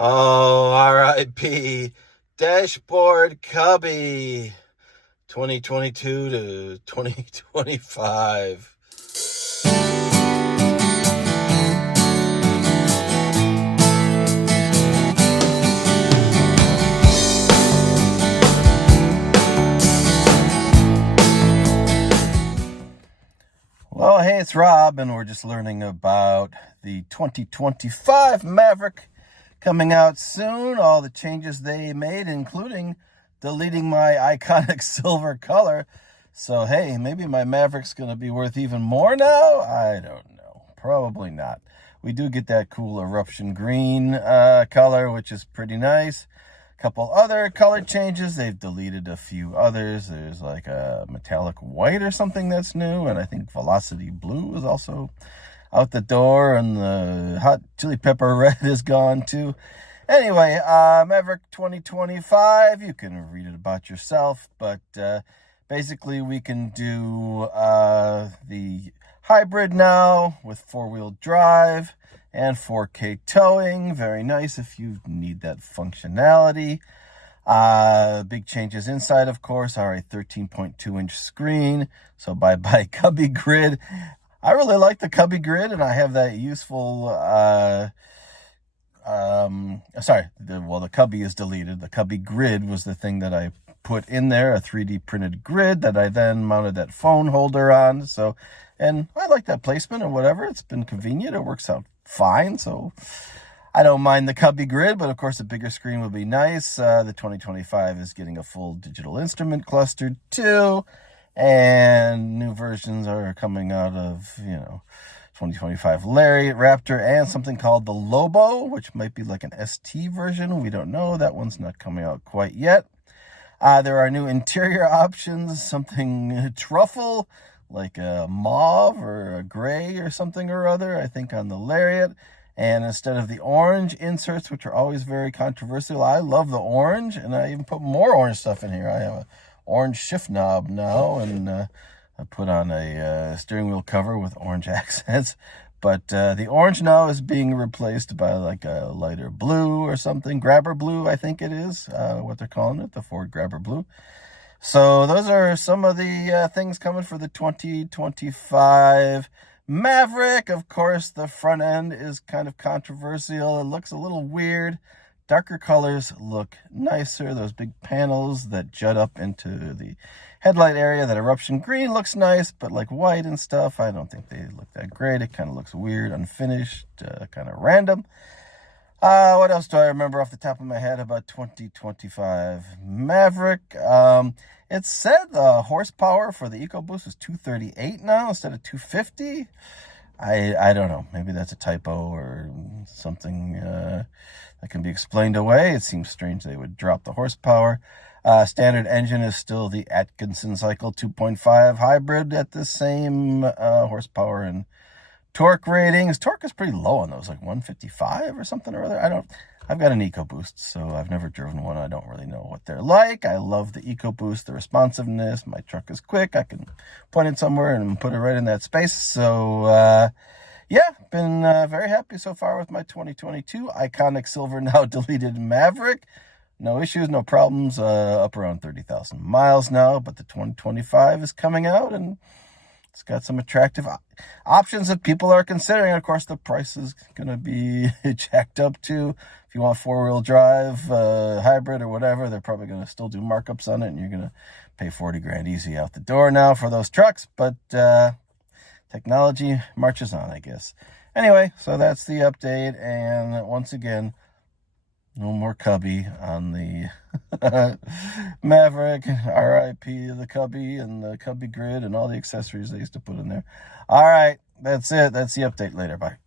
Oh, R.I.P. Dashboard Cubby, 2022 to 2025. Well, hey, it's Rob, and we're just learning about the 2025 Maverick coming out soon. All the changes they made, including deleting my iconic silver color. So, hey, maybe my Maverick's going to be worth even more now? I don't know. Probably not. We do get that cool eruption green color, which is pretty nice. Couple other color changes. They've deleted a few others. There's like a metallic white or something that's new, and I think velocity blue is also out the door, and the hot chili pepper red is gone too. Anyway, Maverick 2025, you can read it about yourself, but basically we can do the hybrid now with four-wheel drive and 4K towing. Very nice if you need that functionality. Big changes inside, of course, are a 13.2-inch screen. So bye-bye Cubby grid. I really like the Cubby grid, and I have that useful... the Cubby is deleted. The Cubby grid was the thing that I put in there, a 3D printed grid that I then mounted that phone holder on. So, and I like that placement or whatever. It's been convenient. It works out fine. So I don't mind the Cubby grid, but of course a bigger screen would be nice. The 2025 is getting a full digital instrument cluster too. And new versions are coming out of, 2025 Lariat, Raptor, and something called the Lobo, which might be like an ST version. We don't know. That one's not coming out quite yet. There are new interior options, something truffle, like a mauve or a gray or something or other, I think on the Lariat. And instead of the orange inserts, which are always very controversial, I love the orange, and I even put more orange stuff in here. I have a orange shift knob now, and I put on a steering wheel cover with orange accents. But the orange now is being replaced by like a lighter blue or something. Grabber blue, I think it is, what they're calling it, the Ford Grabber blue. So those are some of the things coming for the 2025 Maverick. Of course, the front end is kind of controversial. It looks a little weird. Darker colors look nicer. Those big panels that jut up into the headlight area, that eruption green looks nice, but like white and stuff, I don't think they look that great. It kind of looks weird, unfinished, kind of random. What else do I remember off the top of my head about 2025 Maverick? It said the horsepower for the EcoBoost is 238 now instead of 250. I don't know. Maybe that's a typo or something that can be explained away. It seems strange they would drop the horsepower. Standard engine is still the Atkinson Cycle 2.5 hybrid at the same horsepower and torque ratings. Torque is pretty low on those, like 155 or something or other. I've got an EcoBoost, so I've never driven one. I don't really know what they're like. I love the EcoBoost, the responsiveness. My truck is quick. I can point it somewhere and put it right in that space. So, yeah, been very happy so far with my 2022 iconic silver, now deleted Maverick. No issues, no problems, up around 30,000 miles now, but the 2025 is coming out, and it's got some attractive options that people are considering. Of course, the price is going to be jacked up too. If you want four-wheel drive, hybrid or whatever, they're probably going to still do markups on it, and you're going to pay 40 grand easy out the door now for those trucks, but technology marches on, I guess. Anyway, so that's the update, and once again, no more Cubby on the Maverick. R.I.P. the Cubby and the Cubby grid and all the accessories they used to put in there. All right, that's it. That's the update. Later. Bye.